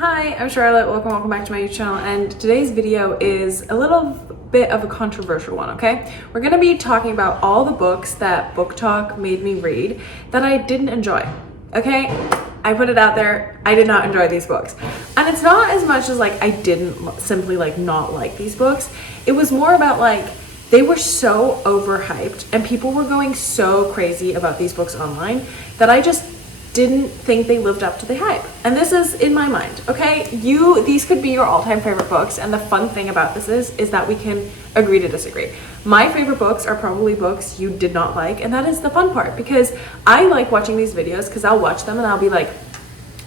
Hi, I'm Charlotte. Welcome back to my YouTube channel, and today's video is a little bit of a controversial one, okay? We're gonna be talking about all the books that BookTok made me read that I didn't enjoy, okay? I put it out there, I did not enjoy these books. And it's not as much as like I didn't simply like not like these books. It was more about like they were so overhyped and people were going so crazy about these books online that I just didn't think they lived up to the hype. And this is in my mind, okay? These could be your all-time favorite books, and the fun thing about this is that we can agree to disagree. My favorite books are probably books you did not like, and that is the fun part, because I like watching these videos because I'll watch them and I'll be like,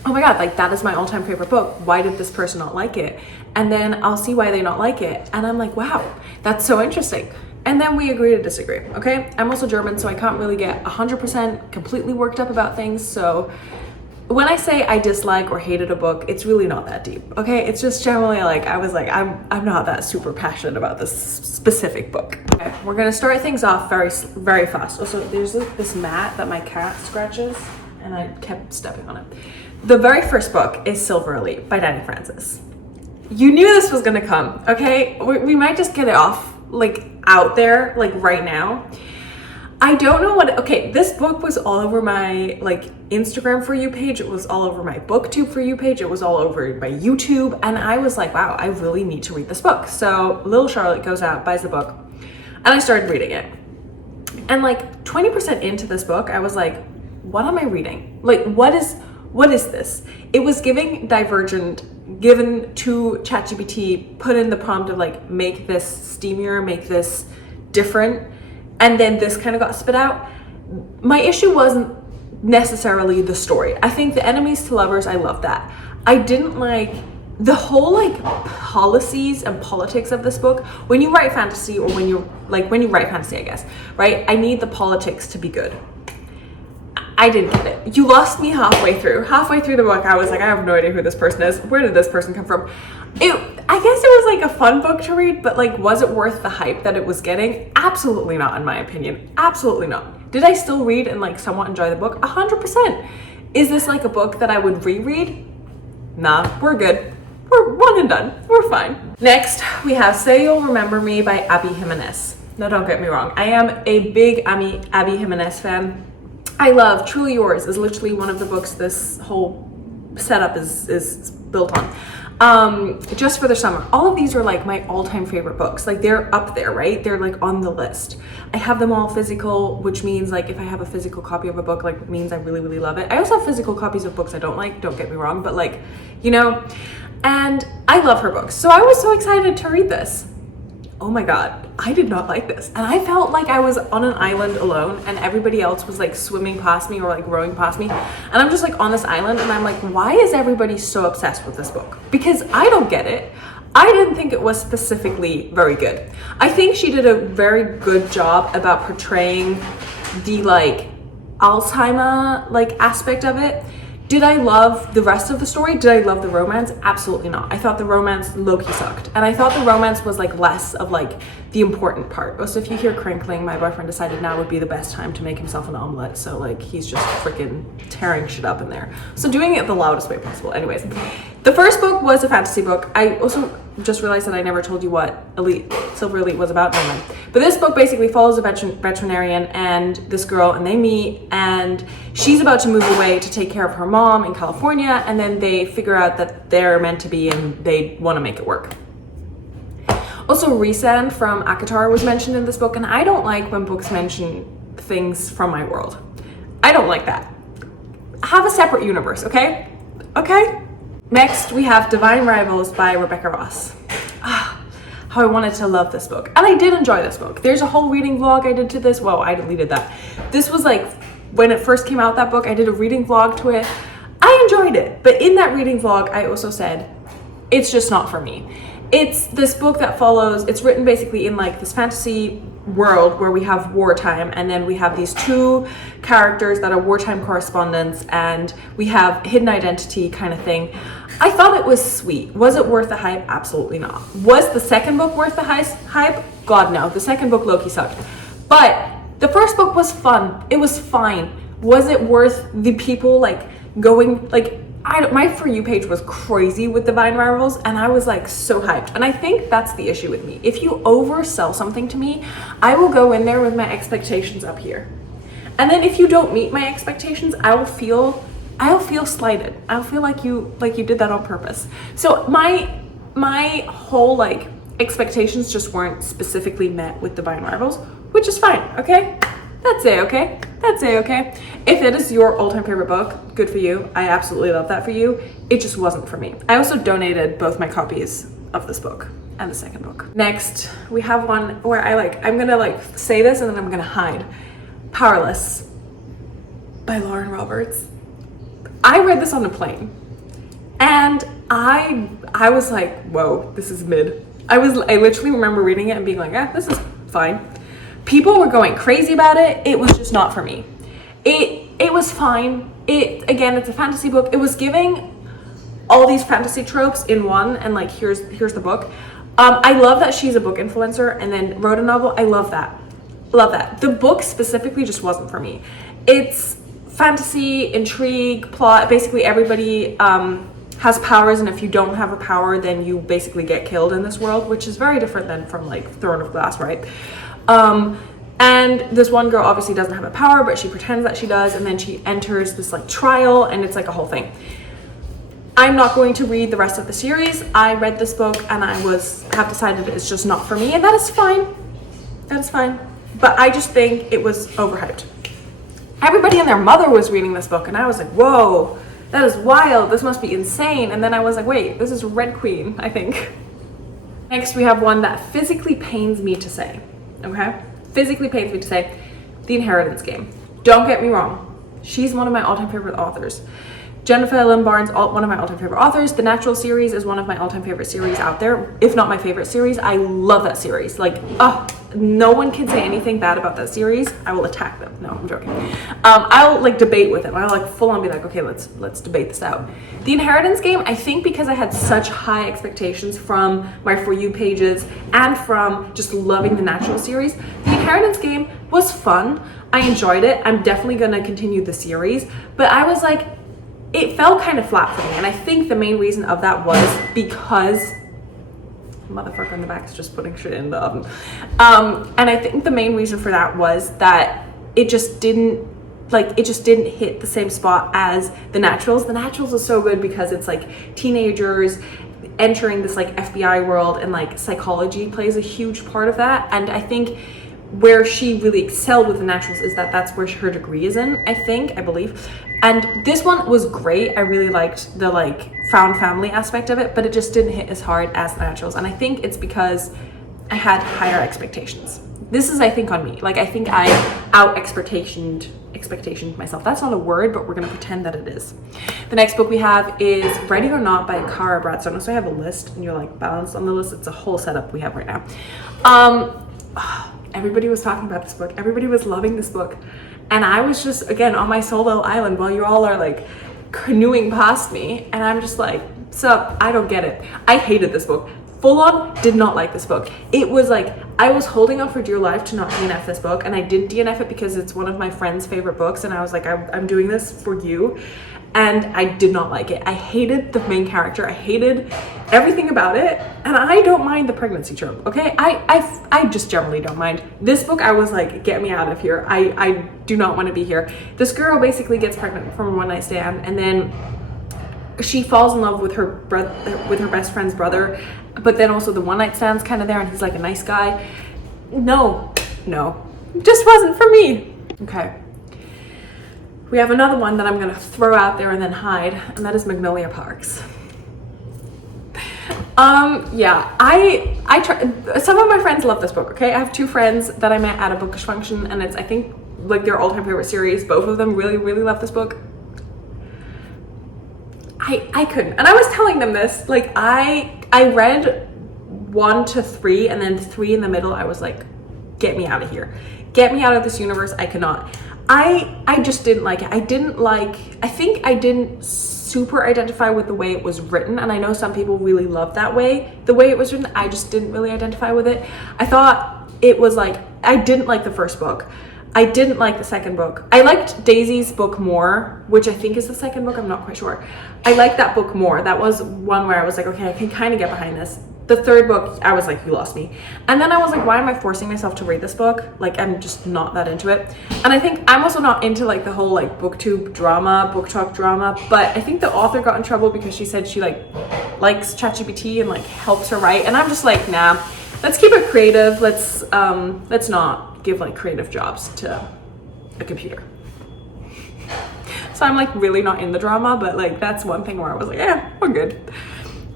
oh my god, like that is my all-time favorite book. Why did this person not like it? And then I'll see why they not like it, and I'm like, wow, that's so interesting. And then we agree to disagree, okay? I'm also German, so I can't really get 100% completely worked up about things. So when I say I dislike or hated a book, it's really not that deep, okay? It's just generally like, I was like, I'm not that super passionate about this specific book. Okay, we're gonna start things off very fast. Also, there's this mat that my cat scratches, and I kept stepping on it. The very first book is Silver Elite by Danny Francis. You knew this was gonna come, okay? We might just get it off like out there like right now. I don't know what, okay, this book was all over my like Instagram For You page, it was all over my BookTube For You page, it was all over my YouTube, and I was like, wow, I really need to read this book. So little Charlotte goes out, buys the book, and I started reading it. And like 20% into this book, I was like, what am I reading? Like, what is this? It was giving Divergent, given to ChatGPT, put in the prompt of like, make this steamier, make this different, and then this kind of got spit out. My issue wasn't necessarily the story. I think the enemies to lovers, I love that. I didn't like the whole like policies and politics of this book. When you write fantasy, or when you write fantasy, I guess, right? I need the politics to be good. I didn't get it. You lost me halfway through. Halfway through the book, I was like, I have no idea who this person is. Where did this person come from? I guess it was like a fun book to read, but like, was it worth the hype that it was getting? Absolutely not, in my opinion. Absolutely not. Did I still read and like somewhat enjoy the book? 100%. Is this like a book that I would reread? Nah, we're good. We're one and done. We're fine. Next, we have Say You'll Remember Me by Abby Jimenez. Now, don't get me wrong. I am a big Abby Jimenez fan. I love Truly Yours is literally one of the books this whole setup is built on. Just for the Summer. All of these are like my all-time favorite books. Like they're up there, right? They're like on the list. I have them all physical, which means like if I have a physical copy of a book, like it means I really, really love it. I also have physical copies of books I don't like, don't get me wrong, but like, you know, and I love her books. So I was so excited to read this. Oh my god, I did not like this. And I felt like I was on an island alone and everybody else was like swimming past me or like rowing past me. And I'm just like on this island and I'm like, why is everybody so obsessed with this book? Because I don't get it. I didn't think it was specifically very good. I think she did a very good job about portraying the like Alzheimer like aspect of it. Did I love the rest of the story? Did I love the romance? Absolutely not. I thought the romance low-key sucked. And I thought the romance was like less of like the important part. Also, if you hear crinkling, my boyfriend decided now would be the best time to make himself an omelet. So like he's just freaking tearing shit up in there. So doing it the loudest way possible. Anyways, the first book was a fantasy book. I also just realized that I never told you what Silver Elite was about. Never mind. But this book basically follows a veterinarian and this girl, and they meet, and she's about to move away to take care of her mom in California, and then they figure out that they're meant to be and they want to make it work. Also, Rhysand from Akatar was mentioned in this book, and I don't like when books mention things from my world. I don't like that. Have a separate universe, okay? Okay? Next, we have Divine Rivals by Rebecca Ross. How I wanted to love this book. And I did enjoy this book. There's a whole reading vlog I did to this. Whoa, I deleted that. This was like, when it first came out, that book, I did a reading vlog to it. I enjoyed it. But in that reading vlog, I also said, it's just not for me. It's this book that follows, it's written basically in like this fantasy world where we have wartime, and then we have these two characters that are wartime correspondents, and we have hidden identity kind of thing. I thought it was sweet. Was it worth the hype? Absolutely not. Was the second book worth the hype? God no. The second book low-key sucked. But the first book was fun. It was fine. Was it worth the people like going like my For You page was crazy with divine rivals, and I was like so hyped. And I think that's the issue with me. If you oversell something to me, I will go in there with my expectations up here. And then if you don't meet my expectations, I'll feel slighted. I'll feel like you did that on purpose. So my whole like expectations just weren't specifically met with divine rivals, which is fine, okay? That's okay. That's okay. If it is your all-time favorite book, good for you. I absolutely love that for you. It just wasn't for me. I also donated both my copies of this book and the second book. Next, we have one where I'm gonna say this and then I'm gonna hide. Powerless by Lauren Roberts. I read this on a plane and I was like, whoa, this is mid. I literally remember reading it and being like, this is fine. People were going crazy about it. It was just not for me. It was fine. Again, it's a fantasy book. It was giving all these fantasy tropes in one, and like here's the book. I love that she's a book influencer and then wrote a novel. I love that. The book specifically just wasn't for me. It's fantasy, intrigue, plot. Basically everybody has powers, and if you don't have a power, then you basically get killed in this world, which is very different than from like Throne of Glass, right? And this one girl obviously doesn't have a power, but she pretends that she does, and then she enters this like trial, and it's like a whole thing. I'm not going to read the rest of the series. I read this book and have decided it's just not for me, and that is fine. That is fine. But I just think it was overhyped. Everybody and their mother was reading this book, and I was like, whoa, that is wild. This must be insane. And then I was like, wait, this is Red Queen, I think. Next, we have one that physically pains me to say. Okay? Physically pains me to say, The Inheritance Game. Don't get me wrong. She's one of my all-time favorite authors. Jennifer Lynn Barnes, one of my all-time favorite authors. The Natural series is one of my all-time favorite series out there, if not my favorite series. I love that series. Like, no one can say anything bad about that series. I will attack them. No, I'm joking. I'll like debate with them. I'll like full on be like, okay, let's debate this out. The Inheritance Game, I think because I had such high expectations from my For You pages and from just loving the Natural series, The Inheritance Game was fun. I enjoyed it. I'm definitely gonna continue the series, but I was like, it fell kind of flat for me, and I think the main reason of that was because motherfucker in the back is just putting shit in the oven. And I think the main reason for that was that it just didn't hit the same spot as The Naturals. The Naturals is so good because it's like teenagers entering this like FBI world, and like psychology plays a huge part of that. And I think where she really excelled with The Naturals is that that's where her degree is in, I believe. And this one was great. I really liked the like found family aspect of it, but it just didn't hit as hard as The Naturals. And I think it's because I had higher expectations. This is, I think, on me. Like, I think I expectationed myself. That's not a word, but we're gonna pretend that it is. The next book we have is Ready or Not by Cara Bradstone. So I have a list, and you're like balanced on the list. It's a whole setup we have right now. Everybody was talking about this book. Everybody was loving this book. And I was just, again, on my solo island while you all are like canoeing past me. And I'm just like, sup, I don't get it. I hated this book. Full on did not like this book. It was like, I was holding on for dear life to not DNF this book. And I didn't DNF it because it's one of my friend's favorite books. And I was like, I'm doing this for you. And I did not like it. I hated the main character. I hated everything about it. And I don't mind the pregnancy trope, okay? I just generally don't mind. This book, I was like, get me out of here. I do not want to be here. This girl basically gets pregnant from a one-night stand, and then she falls in love with her best friend's brother, but then also the one-night stand's kind of there, and he's like a nice guy. No, just wasn't for me. Okay. We have another one that I'm gonna throw out there and then hide, and that is Magnolia Parks. Yeah, I try. Some of my friends love this book, okay? I have two friends that I met at a bookish function, and it's, I think, like their all-time favorite series. Both of them really, really love this book. I couldn't, and I was telling them this, like I read 1 to 3, and then 3 in the middle, I was like, get me out of here. Get me out of this universe, I cannot. I just didn't like it. I think I didn't super identify with the way it was written, and I know some people really love the way it was written. I just didn't really identify with it. I thought it was like, I didn't like the first book. I didn't like the second book. I liked Daisy's book more, which I think is the second book. I'm not quite sure. I liked that book more. That was one where I was like, okay, I can kind of get behind this. The third book, I was like, you lost me. And then I was like, why am I forcing myself to read this book? Like, I'm just not that into it. And I think I'm also not into like the whole like BookTube drama, BookTok drama. But I think the author got in trouble because she said she like likes ChatGPT and like helps her write. And I'm just like, nah, let's keep it creative. Let's not give like creative jobs to a computer. So I'm like really not in the drama, but like that's one thing where I was like, yeah, we're good.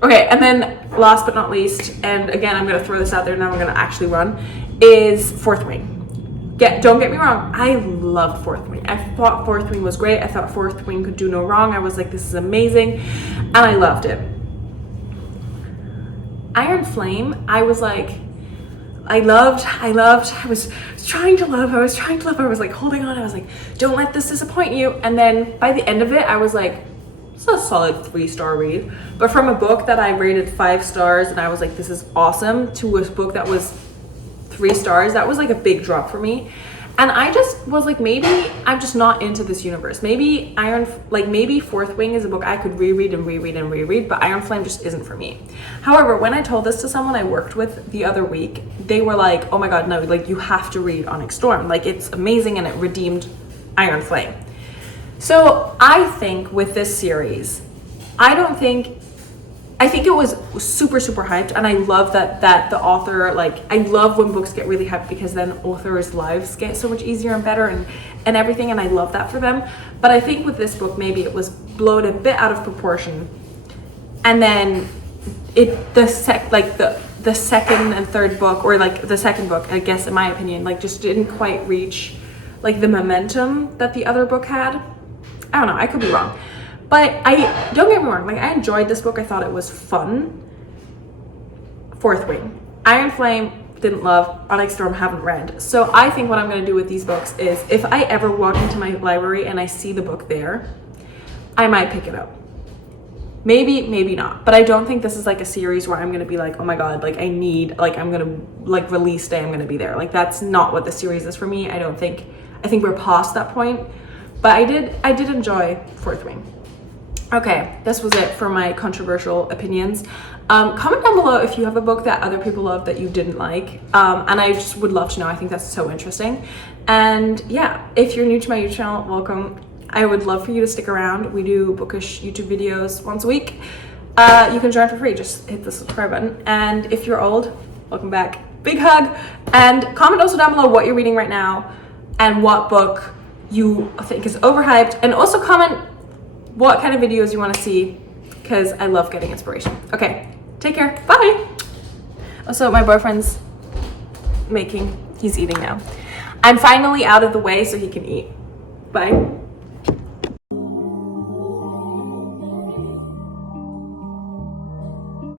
Okay, and then last but not least, and again, I'm gonna throw this out there and then we're gonna actually run, is Fourth Wing. Don't get me wrong, I loved Fourth Wing. I thought Fourth Wing was great. I thought Fourth Wing could do no wrong. I was like, this is amazing, and I loved it. Iron Flame, I was like, I was trying to love, I was like holding on, I was like, don't let this disappoint you. And then by the end of it, I was like, it's a solid 3-star read. But from a book that I rated 5 stars and I was like, this is awesome, to a book that was 3 stars, that was like a big drop for me. And I just was like, maybe I'm just not into this universe. Maybe maybe Fourth Wing is a book I could reread and reread and reread, but Iron Flame just isn't for me. However, when I told this to someone I worked with the other week, they were like, oh my God, no, like you have to read Onyx Storm. Like it's amazing and it redeemed Iron Flame. So I think with this series, I think it was super, super hyped, and I love that the author, like, I love when books get really hyped because then authors' lives get so much easier and better and everything, and I love that for them. But I think with this book, maybe it was blown a bit out of proportion, and then the second and third book, or like the second book, I guess in my opinion, like just didn't quite reach like the momentum that the other book had. I don't know, I could be wrong. But don't get me wrong, like I enjoyed this book. I thought it was fun. Fourth Wing. Iron Flame, didn't love. Onyx Storm, haven't read. So I think what I'm gonna do with these books is if I ever walk into my library and I see the book there, I might pick it up. Maybe, maybe not. But I don't think this is like a series where I'm gonna be like, oh my God, like I'm gonna, like release day, I'm gonna be there. Like that's not what the series is for me. I think we're past that point. But I did enjoy Fourth Wing. Okay, this was it for my controversial opinions. Comment down below if you have a book that other people love that you didn't like. And I just would love to know. I think that's so interesting. And yeah, if you're new to my YouTube channel, welcome. I would love for you to stick around. We do bookish YouTube videos once a week. You can join for free. Just hit the subscribe button. And if you're old, welcome back. Big hug. And comment also down below what you're reading right now and what book you think is overhyped. And also comment what kind of videos you want to see, because I love getting inspiration. Okay, take care. Bye. Also, my boyfriend's he's eating now. I'm finally out of the way so he can eat. Bye.